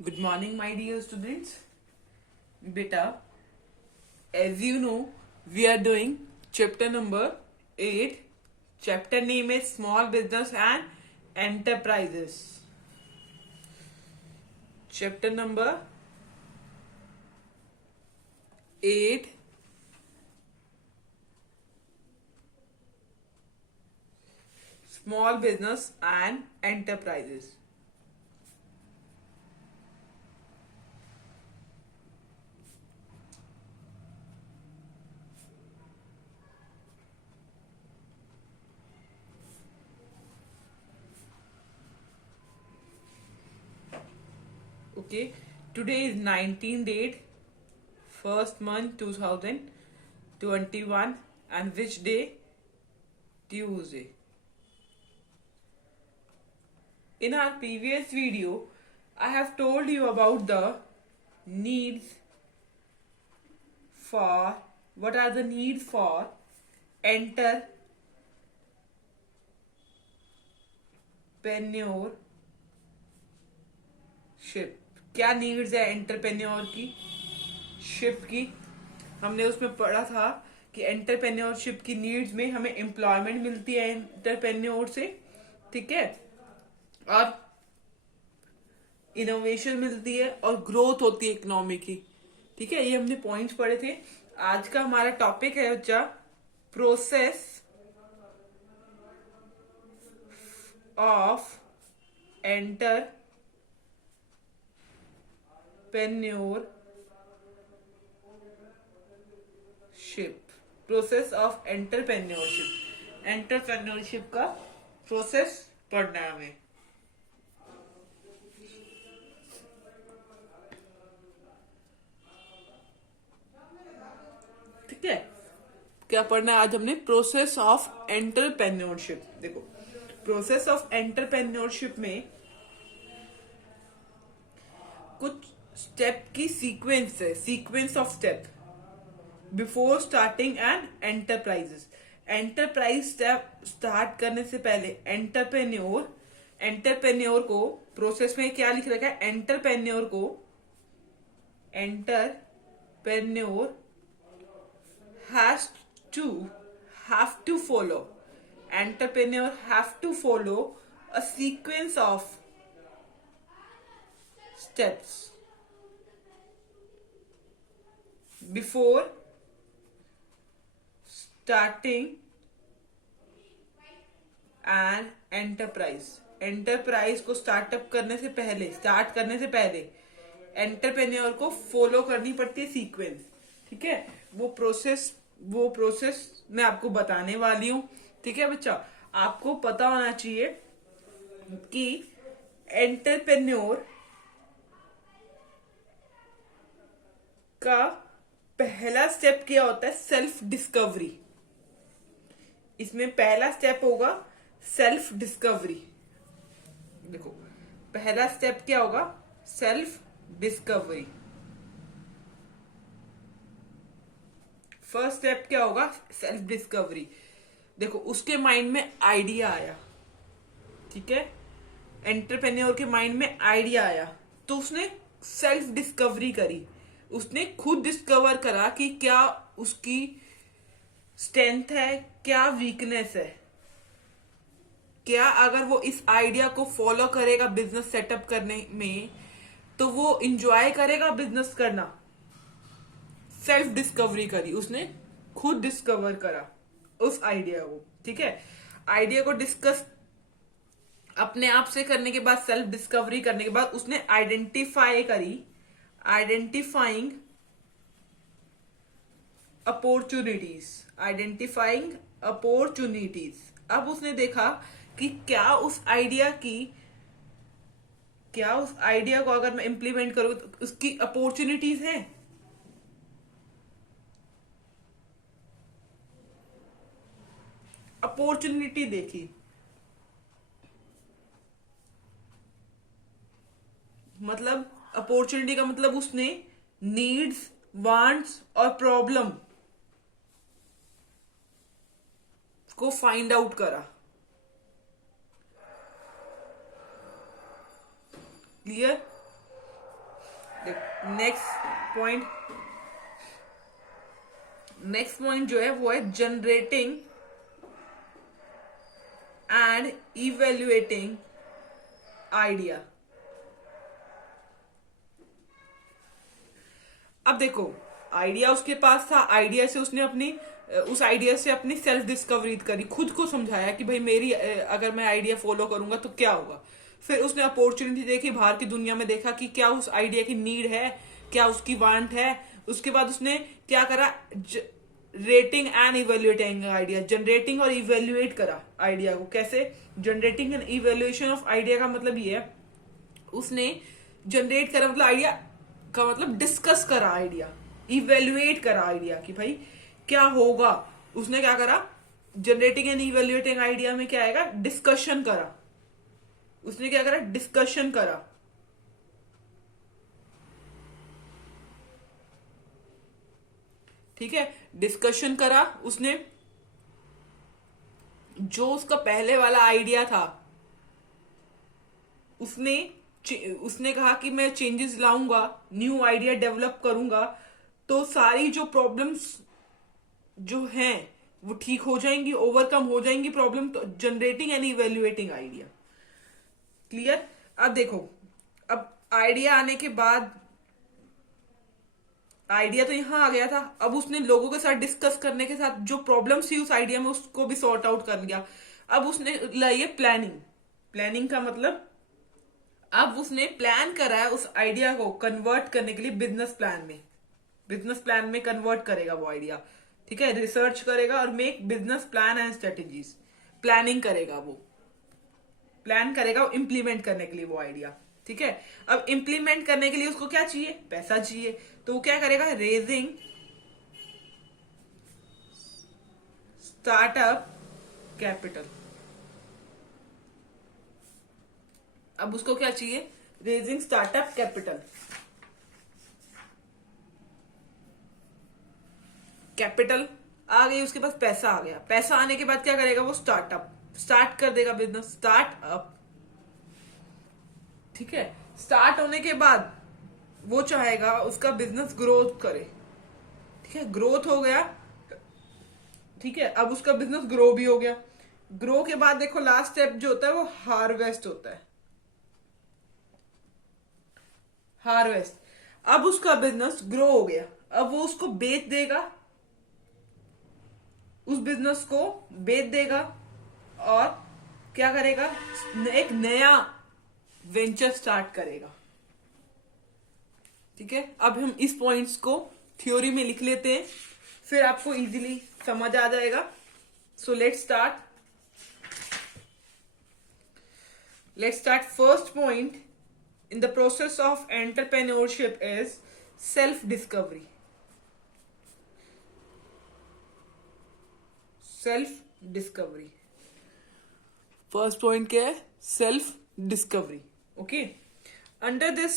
Good morning, my dear students. Beta, as you know, we are doing chapter number 8. Chapter name is Small Business and Enterprises. Chapter number 8. Small Business and Enterprises. Okay, today is 19th date, first month 2021, and which day? Tuesday. In our previous video, I have told you about the needs for what are the needs for entrepreneurship. क्या needs है entrepreneur की ship की? हमने उसमें पढ़ा था कि entrepreneurship की नीड्स में हमें एम्प्लॉयमेंट मिलती है एंटरप्रेन्योर से, ठीक है, और इनोवेशन मिलती है और ग्रोथ होती है इकोनॉमी की. ठीक है, ये हमने पॉइंट्स पढ़े थे. आज का हमारा टॉपिक है बच्चा process of entrepreneurship. Process of entrepreneurship का प्रोसेस पढ़ना है हमें. ठीक है, क्या पढ़ना है आज हमने? Process of entrepreneurship. देखो, प्रोसेस ऑफ एंटरप्रेन्योरशिप में कुछ स्टेप की सीक्वेंस है, sequence of step before starting N enterprises. Enterprise step start करने से पहले एंटरप्रेन्योर को प्रोसेस में क्या लिख रखा है? Entrepreneur has have to follow entrepreneur have to follow a sequence of steps before starting an enterprise को स्टार्ट करने से पहले एंटरप्रेन्योर को फॉलो करनी पड़ती है सीक्वेंस. ठीक है, वो प्रोसेस मैं आपको बताने वाली हूं. ठीक है बच्चा, आपको पता होना चाहिए कि एंटरप्रेन्योर का पहला स्टेप क्या होता है? Self discovery. इसमें पहला स्टेप होगा सेल्फ डिस्कवरी. देखो, पहला स्टेप क्या होगा? Self discovery. फर्स्ट स्टेप क्या होगा? Self discovery. देखो, उसके माइंड में आइडिया आया. ठीक है, एंटरप्रेन्योर के माइंड में आइडिया आया तो उसने सेल्फ डिस्कवरी करी. उसने खुद डिस्कवर करा कि क्या उसकी स्ट्रेंथ है, क्या वीकनेस है, क्या अगर वो इस आइडिया को फॉलो करेगा बिजनेस सेटअप करने में तो वो इंजॉय करेगा बिजनेस करना. सेल्फ डिस्कवरी करी उसने, खुद डिस्कवर करा उस आइडिया को. ठीक है, आइडिया को डिस्कस अपने आप से करने के बाद, सेल्फ डिस्कवरी करने के बाद उसने आइडेंटिफाइंग अपॉर्चुनिटीज. अब उसने देखा कि क्या उस आइडिया को अगर मैं इंप्लीमेंट करूं तो उसकी अपॉर्चुनिटीज हैं. अपॉर्चुनिटी देखी, मतलब अपॉर्चुनिटी का मतलब उसने नीड्स, वांट्स और प्रॉब्लम को फाइंड आउट करा. क्लियर? नेक्स्ट पॉइंट जो है वो है जनरेटिंग एंड इवेल्युएटिंग आइडिया। अब देखो, आइडिया उसके पास था, आइडिया से उसने उस आइडिया से अपनी सेल्फ डिस्कवरी करी, खुद को समझाया कि भाई मेरी अगर मैं आइडिया फॉलो करूंगा तो क्या होगा। फिर उसने अपॉर्चुनिटी देखी, बाहर की दुनिया में देखा कि क्या उस आइडिया की नीड है, क्या उसकी वांट है। उसके बाद उसने क्या करा, rating and evaluating idea, generating और इवेल्युएट करा आइडिया को। कैसे generating and evaluation of idea का मतलब ये है, उसने जनरेट करा मतलब आइडिया का मतलब डिस्कस करा आइडिया, इवेल्युएट करा आइडिया कि भाई क्या होगा। उसने क्या करा, जनरेटिंग एंड इवेल्युएटिंग आइडिया में क्या आएगा, डिस्कशन करा। उसने क्या करा, डिस्कशन करा। ठीक है, डिस्कशन करा उसने। जो उसका पहले वाला आइडिया था, उसने कहा कि मैं चेंजेस लाऊंगा, न्यू आइडिया डेवलप करूंगा, तो सारी जो प्रॉब्लम्स जो हैं वो ठीक हो जाएंगी, ओवरकम हो जाएंगी प्रॉब्लम। तो generating and evaluating idea, clear. अब देखो, अब आइडिया आने के बाद, आइडिया तो यहां आ गया था, अब उसने लोगों के साथ डिस्कस करने के साथ जो प्रॉब्लम्स थी उस आइडिया में उसको भी सॉर्ट आउट कर लिया। अब उसने लाई है प्लानिंग। प्लानिंग का मतलब अब उसने प्लान करा है उस आइडिया को कन्वर्ट करने के लिए बिजनेस प्लान में। बिजनेस प्लान में कन्वर्ट करेगा वो आइडिया। ठीक है, रिसर्च करेगा और make business plan and strategies. Planning करेगा वो, प्लान करेगा इम्प्लीमेंट करने के लिए वो आइडिया। ठीक है, अब इम्प्लीमेंट करने के लिए उसको क्या चाहिए, पैसा चाहिए। तो वो क्या करेगा, रेजिंग स्टार्टअप कैपिटल। अब उसको क्या चाहिए, रेजिंग स्टार्टअप कैपिटल। कैपिटल आ गई उसके पास, पैसा आ गया। पैसा आने के बाद क्या करेगा, वो स्टार्ट कर देगा बिजनेस, स्टार्टअप। ठीक है, स्टार्ट होने के बाद वो चाहेगा उसका बिजनेस ग्रोथ करे। ठीक है, ग्रोथ हो गया। ठीक है, अब उसका बिजनेस ग्रो भी हो गया। ग्रो के बाद देखो लास्ट स्टेप जो होता है वो हार्वेस्ट होता है। हार्वेस्ट, अब उसका बिजनेस ग्रो हो गया, अब वो उसको बेच देगा, उस बिजनेस को बेच देगा और क्या करेगा, एक नया वेंचर स्टार्ट करेगा। ठीक है, अब हम इस पॉइंट्स को थ्योरी में लिख लेते हैं, फिर आपको इजीली समझ आ जाएगा। So let's start. First point in the process of entrepreneurship is self discovery. First point क्या है, self discovery. Okay, under this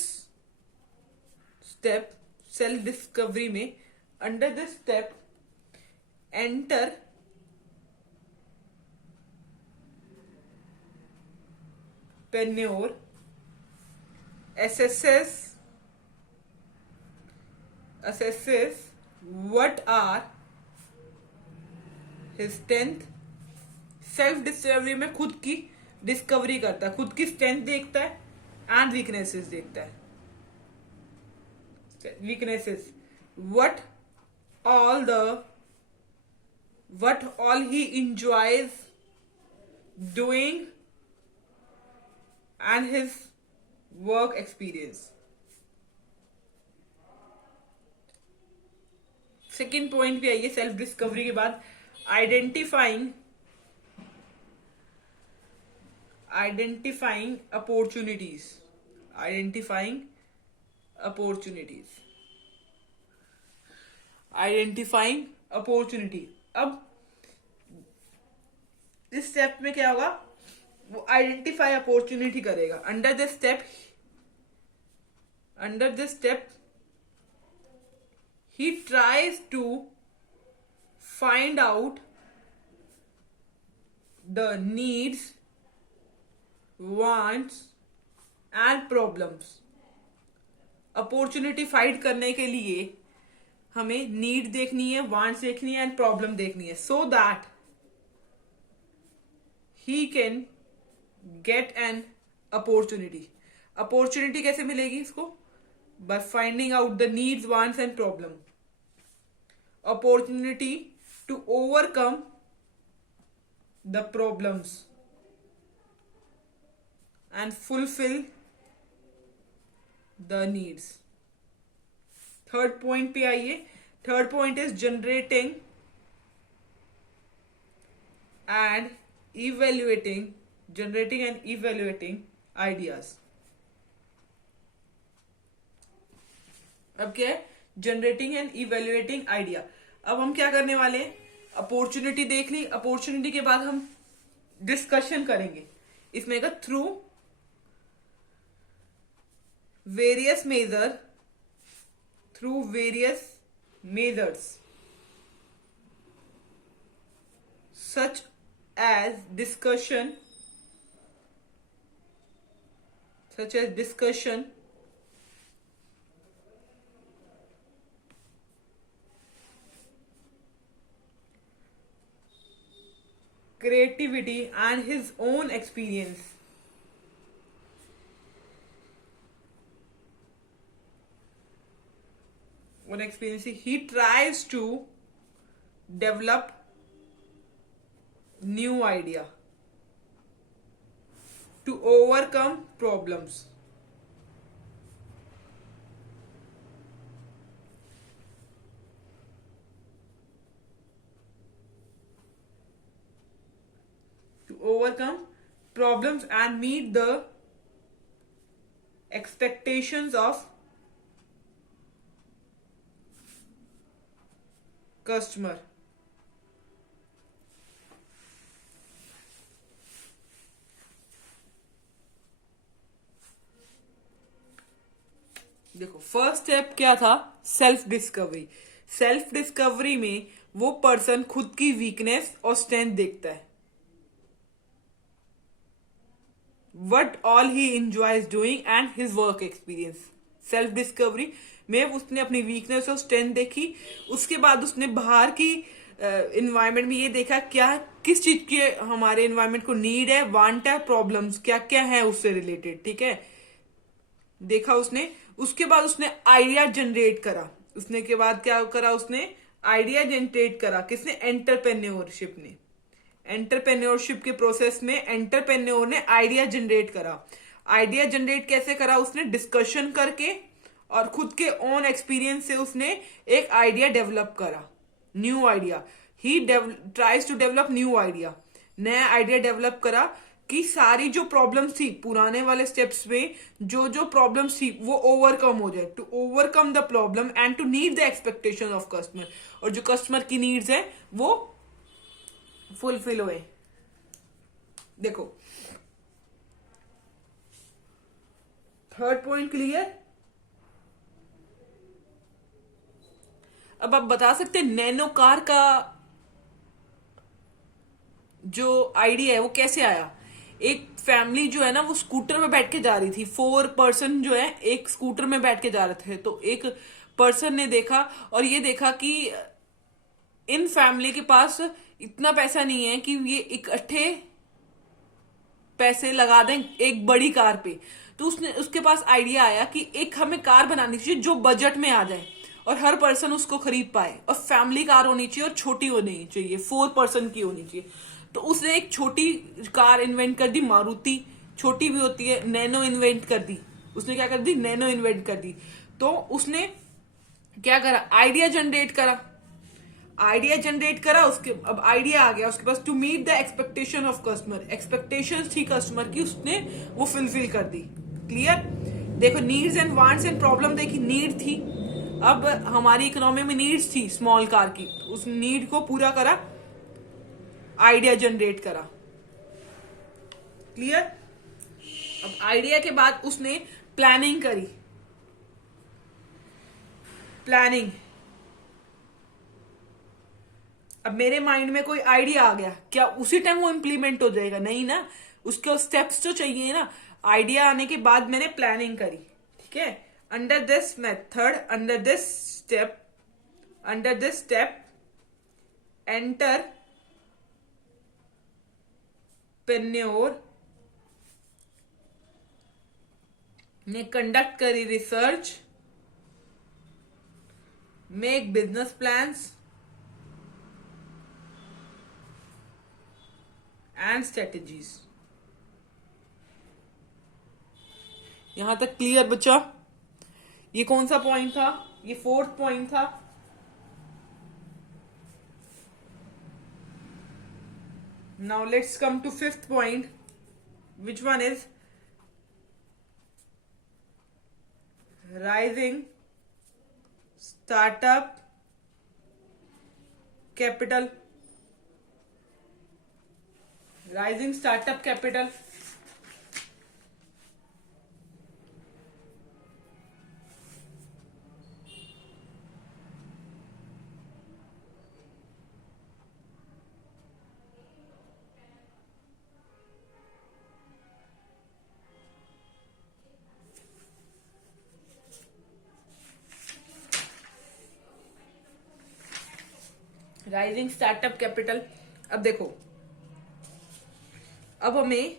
step, self discovery में under this step entrepreneur assesses what are his strength। Self discovery में खुद की discovery करता है, खुद की स्ट्रेंथ देखता है एंड वीकनेसेस देखता है। Weaknesses, what all he enjoys doing and his work experience. Second point भी आइए सेल्फ डिस्कवरी के बाद, आइडेंटिफाइंग अपॉर्चुनिटीज। Identifying opportunity. अब इस स्टेप में क्या होगा, वो आइडेंटिफाई अपॉर्चुनिटी करेगा। Under this step he tries to find out the needs, wants and problems opportunity find करने के लिए हमें नीड देखनी है, वांट्स देखनी है एंड प्रॉब्लम देखनी है, so that he can get an opportunity. Opportunity कैसे मिलेगी इसको? By finding out the needs, wants and problem. Opportunity to overcome the problems and fulfill the needs. Third point पे आइए। Third point is generating and evaluating ideas. अब क्या है? Generating and evaluating idea. अब हम क्या करने वाले हैं? अपॉर्चुनिटी देख ली, अपॉर्चुनिटी के बाद हम डिस्कशन करेंगे इसमें का through various measures such as discussion, creativity and his own experience. He tries to develop new idea to overcome problems. And meet the expectations of customer. देखो फर्स्ट स्टेप क्या था? Self discovery. सेल्फ डिस्कवरी में वो person खुद की weakness और strength देखता है, what all he enjoys doing and his work experience. Self discovery में उसने अपनी वीकनेस और स्ट्रेंथ देखी, उसके बाद उसने बाहर की इन्वायरमेंट में ये देखा क्या किस चीज के हमारे इन्वायरमेंट को नीड है, वांट है, प्रॉब्लम्स क्या क्या है उससे रिलेटेड, ठीक है, देखा उसने। उसके बाद उसने आइडिया जनरेट करा। उसने के बाद क्या करा? उसने आइडिया जनरेट करा। किसने? एंटरप्रेन्योरशिप ने। एंटरप्रेन्योरशिप के प्रोसेस में एंटरप्रेन्योर ने आइडिया जनरेट करा। आइडिया जनरेट कैसे करा? उसने डिस्कशन करके और खुद के ओन एक्सपीरियंस से उसने एक आइडिया डेवलप करा, new idea. He tries to develop new idea, नया आइडिया डेवलप करा कि सारी जो प्रॉब्लम्स थी पुराने वाले स्टेप्स में, जो प्रॉब्लम्स थी वो ओवरकम हो जाए, to overcome the problem and to meet the expectation of customer, और जो कस्टमर की नीड्स है वो फुलफिल हुए। देखो थर्ड पॉइंट क्लियर। अब आप बता सकते हैं नैनो कार का जो आइडिया है वो कैसे आया? एक फैमिली जो है ना वो स्कूटर में बैठ के जा रही थी, 4 पर्सन जो है एक स्कूटर में बैठ के जा रहे थे। तो एक पर्सन ने देखा और ये देखा कि इन फैमिली के पास इतना पैसा नहीं है कि ये इकट्ठे पैसे लगा दें एक बड़ी कार पे। तो उसके पास आइडिया आया कि एक हमें कार बनानी चाहिए जो बजट में आ जाए और हर पर्सन उसको खरीद पाए, और फैमिली कार होनी चाहिए और छोटी होनी चाहिए, 4 पर्सन की होनी चाहिए। तो उसने एक छोटी कार इन्वेंट कर दी, मारुति छोटी भी होती है, नैनो इन्वेंट कर दी। उसने क्या कर दी? नैनो इन्वेंट कर दी। तो उसने क्या करा? आइडिया जनरेट करा। आइडिया जनरेट करा, उसके अब आइडिया आ गया उसके पास, to meet the expectation of customer. Expectations थी कस्टमर की, उसने वो फुलफिल कर दी। क्लियर? देखो needs and wants and problem देखी। नीड थी, अब हमारी इकोनॉमी में नीड्स थी स्मॉल कार की, उस नीड को पूरा करा, आइडिया जनरेट करा। क्लियर? अब आइडिया के बाद उसने प्लानिंग करी। प्लानिंग, अब मेरे माइंड में कोई आइडिया आ गया, क्या उसी टाइम वो इम्प्लीमेंट हो जाएगा? नहीं ना, उसके स्टेप्स तो चाहिए ना। आइडिया आने के बाद मैंने प्लानिंग करी, ठीक है। Under this method, under this step, entrepreneur ने कंडक्ट करी research, make business plans and strategies. यहां तक क्लियर बच्चा? ये कौन सा पॉइंट था? ये फोर्थ पॉइंट था। Now let's come to fifth point, which one is raising startup capital. Raising startup capital raising startup capital. अब देखो, अब हमें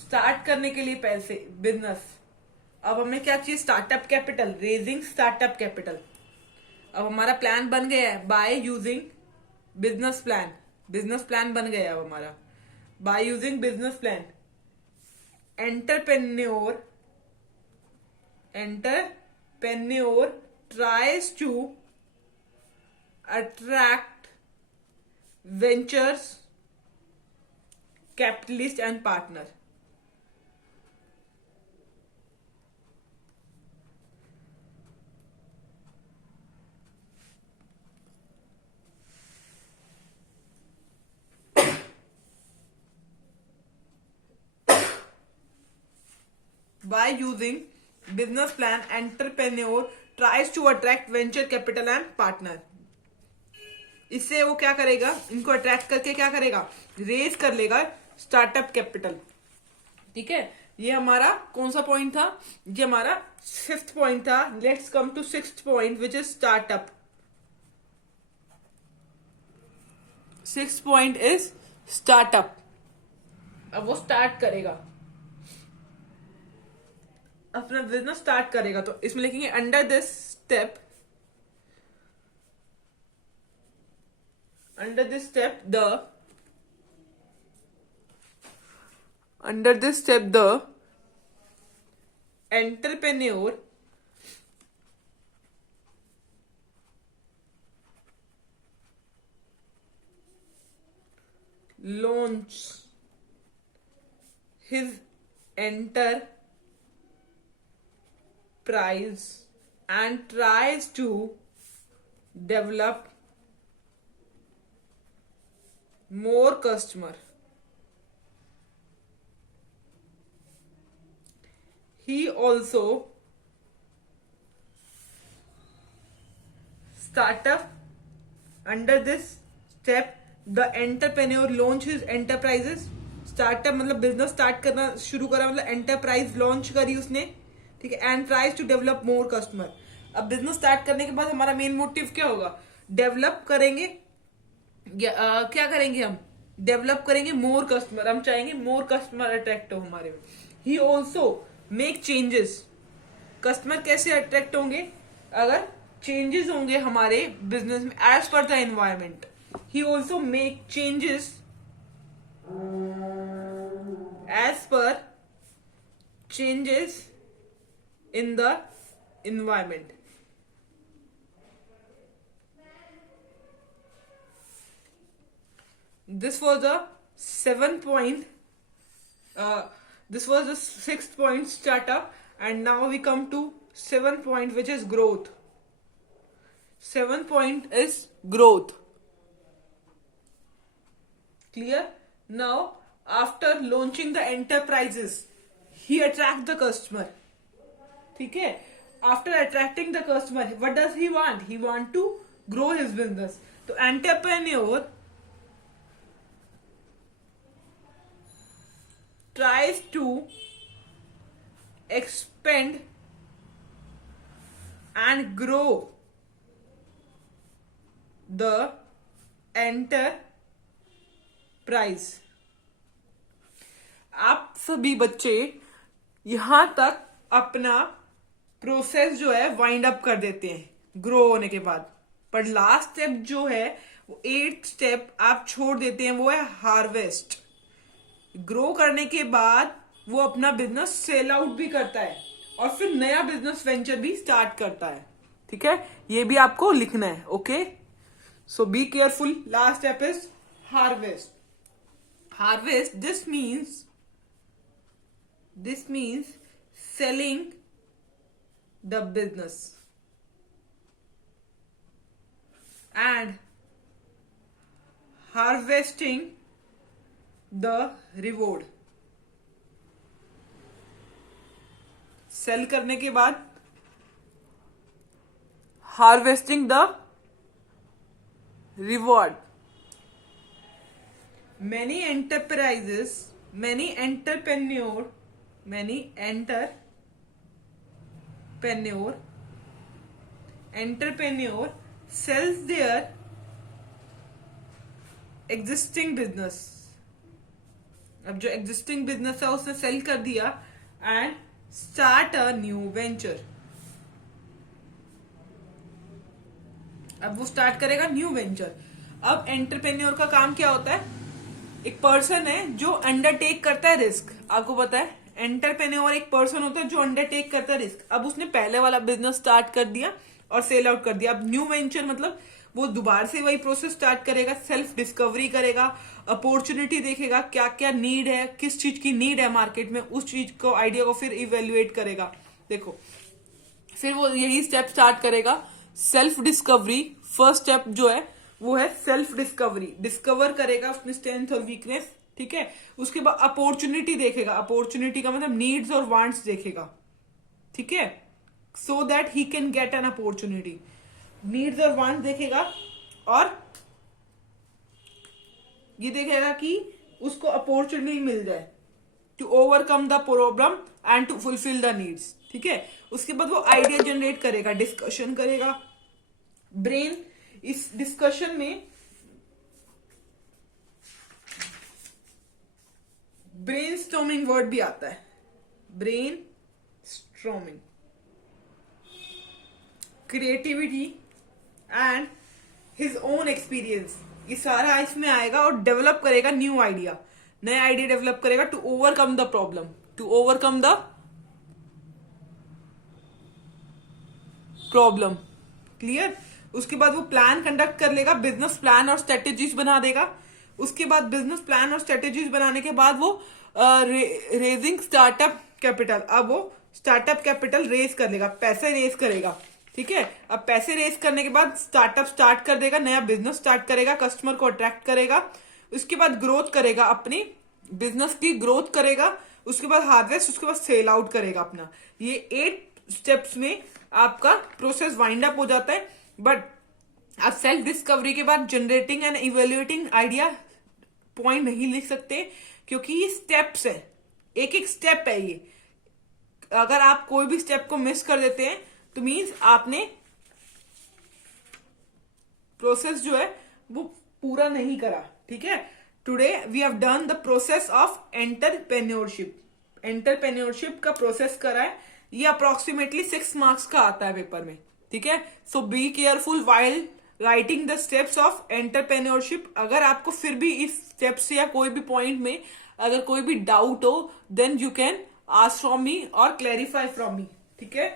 स्टार्ट करने के लिए पैसे, बिजनेस, अब हमें क्या चाहिए? Startup capital, raising startup capital. अब हमारा प्लान बन गया है by using business plan. Business plan बन गया है अब हमारा by using business plan. Entrepreneur tries to attract ventures capitalist and partner। By using business plan, entrepreneur tries to attract venture capital and partner। इससे वो क्या करेगा? इनको अट्रैक्ट करके क्या करेगा? रेज कर लेगा स्टार्टअप कैपिटल। ठीक है, ये हमारा कौन सा पॉइंट था? ये हमारा फिफ्थ पॉइंट था। Let's come to sixth point, which is startup. Sixth point is startup. अब वो स्टार्ट करेगा, अपना बिजनेस स्टार्ट करेगा, तो इसमें लिखेंगे under this step, the entrepreneur launch his enterprise and tries to develop more customer। He also startup under this step the entrepreneur launch his enterprises। Startup मतलब business start करना शुरू करा, मतलब एंटरप्राइज लॉन्च करी उसने। ठीक है, and tries to develop more customer. अब बिजनेस स्टार्ट करने के बाद हमारा मेन मोटिव क्या होगा? डेवलप करेंगे, क्या करेंगे हम? डेवलप करेंगे मोर कस्टमर। हम चाहेंगे मोर कस्टमर अट्रैक्ट हो हमारे में। He also make changes. Customer कैसे अट्रैक्ट होंगे? अगर चेंजेस होंगे हमारे बिजनेस में as per the environment. He also make changes as per changes in the environment। This was the seventh point. This was the sixth point, startup, and now we come to seventh point, which is growth। Seventh point is growth। Clear? Now, after launching the enterprises, he attracts the customer। ठीक है, after attracting the customer what does he want? He want to grow his business. तो entrepreneur tries to expand and grow the enterprise. आप सभी बच्चे यहां तक अपना process जो है वाइंड अप कर देते हैं ग्रो होने के बाद, पर लास्ट स्टेप जो है वो 8th स्टेप आप छोड़ देते हैं, वो है हार्वेस्ट. ग्रो करने के बाद वो अपना बिजनेस सेल आउट भी करता है और फिर नया बिजनेस वेंचर भी स्टार्ट करता है. ठीक है, ये भी आपको लिखना है. Okay, so be careful. Last step is harvest. Harvest, this means selling the business and harvesting the reward. Sell करने के बाद harvesting the reward. many entrepreneur sells their existing business. अब जो existing business है उसने सेल कर दिया and start a new venture. अब वो स्टार्ट करेगा न्यू वेंचर. अब एंटरप्रेन्योर का काम क्या होता है? एक पर्सन है जो अंडरटेक करता है रिस्क. आपको पता है एंटरप्रेन्योर एक पर्सन होता है जो अंडरटेक करता है रिस्क. अब उसने पहले वाला बिजनेस स्टार्ट कर दिया और सेल आउट कर दिया. अब न्यू वेंचर मतलब वो दोबारा से वही प्रोसेस स्टार्ट करेगा, सेल्फ डिस्कवरी करेगा, अपॉर्चुनिटी देखेगा, क्या क्या नीड है, किस चीज की नीड है मार्केट में, उस चीज को आइडिया को फिर इवेल्युएट करेगा. देखो, फिर वो यही स्टेप स्टार्ट करेगा सेल्फ डिस्कवरी. फर्स्ट स्टेप जो है वो है सेल्फ डिस्कवरी. डिस्कवर करेगा अपनी स्ट्रेंथ और वीकनेस. ठीक है, उसके बाद अपॉर्चुनिटी देखेगा. अपॉर्चुनिटी का मतलब नीड्स और वांट्स देखेगा. ठीक है, so that he can get an opportunity. Needs और वांट्स देखेगा और ये देखेगा कि उसको अपॉर्चुनिटी मिल जाए to overcome the problem and to fulfil the needs. ठीक है, उसके बाद वो आइडिया जनरेट करेगा, डिस्कशन करेगा. ब्रेन, इस डिस्कशन में ब्रेन स्टॉर्मिंग वर्ड भी आता है. Brainstorming, creativity and his own experience, ये सारा इसमें आएगा और डेवलप करेगा न्यू आइडिया. नया आइडिया डेवलप करेगा to overcome the problem, to overcome the problem. Clear? उसके बाद वो प्लान कंडक्ट कर लेगा, बिजनेस प्लान और स्ट्रेटेजीज बना देगा. उसके बाद बिजनेस प्लान और स्ट्रेटेजीज बनाने के बाद वो रेजिंग स्टार्टअप कैपिटल. अब वो स्टार्टअप कैपिटल रेज कर लेगा, पैसे रेज करेगा. ठीक है, अब पैसे रेज करने के बाद स्टार्टअप स्टार्ट कर देगा, नया बिजनेस स्टार्ट करेगा, कस्टमर को अट्रैक्ट करेगा. उसके बाद ग्रोथ करेगा, अपनी बिजनेस की ग्रोथ करेगा. उसके बाद हार्वेस्ट, उसके बाद सेल आउट करेगा अपना. ये 8 स्टेप्स में आपका प्रोसेस वाइंड अप हो जाता है. बट आप सेल्फ डिस्कवरी के बाद generating and evaluating idea point नहीं लिख सकते, क्योंकि ये स्टेप्स है, एक एक स्टेप है ये. अगर आप कोई भी स्टेप को मिस कर देते हैं तो मीन्स आपने प्रोसेस जो है वो पूरा नहीं करा. ठीक है, today we have done the process of entrepreneurship. Entrepreneurship का प्रोसेस करा है. ये अप्रोक्सीमेटली 6 मार्क्स का आता है पेपर में. ठीक है, so be careful while writing the steps of entrepreneurship. अगर आपको फिर भी इस स्टेप्स या कोई भी पॉइंट में अगर कोई भी डाउट हो, then you can ask from me और क्लैरिफाई फ्रॉम मी. ठीक है,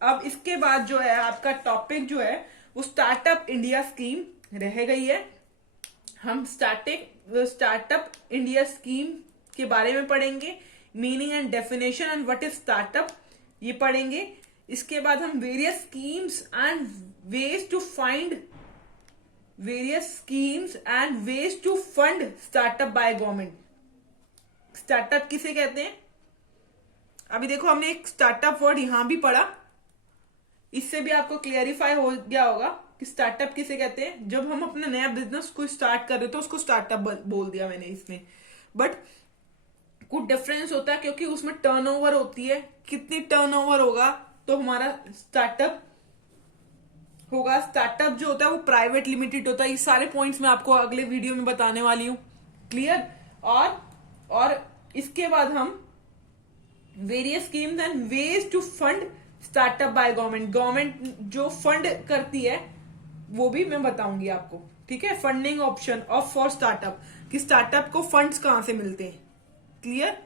अब इसके बाद जो है आपका टॉपिक जो है वो स्टार्टअप इंडिया स्कीम रह गई है. हम स्टार्टअप इंडिया स्कीम के बारे में पढ़ेंगे, meaning and definition and what is startup, ये पढ़ेंगे. इसके बाद हम various schemes and ways to fund startup by government. Startup किसे कहते हैं? अभी देखो, हमने एक स्टार्टअप वर्ड यहां भी पढ़ा, इससे भी आपको क्लियरिफाई हो गया होगा कि स्टार्टअप किसे कहते हैं. जब हम अपना नया बिजनेस को स्टार्ट कर रहे थे उसको स्टार्टअप बोल दिया मैंने इसमें. बट कुछ डिफरेंस होता है क्योंकि उसमें टर्नओवर होती है, कितनी टर्नओवर होगा तो हमारा स्टार्टअप होगा। स्टार्टअप जो होता है वो प्राइवेट लिमिटेड होता है। ये सारे पॉइंट्स मैं आपको अगले वीडियो में बताने वाली हूँ, क्लियर। और इसके बाद हम various schemes and ways to fund startup by government, government जो फंड करती है वो भी मैं बताऊंगी आपको, ठीक है। Funding option of for startup, कि स्टार्टअप को फंड्स कहां से मिलते हैं, क्लियर।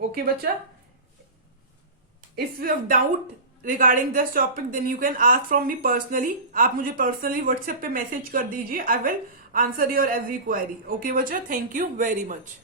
ओके बच्चा, if you have doubt regarding this topic then you can ask from me personally, आप मुझे पर्सनली व्हाट्सएप पे मैसेज कर दीजिए, I will answer your every query. Okay बच्चा, थैंक यू वेरी मच।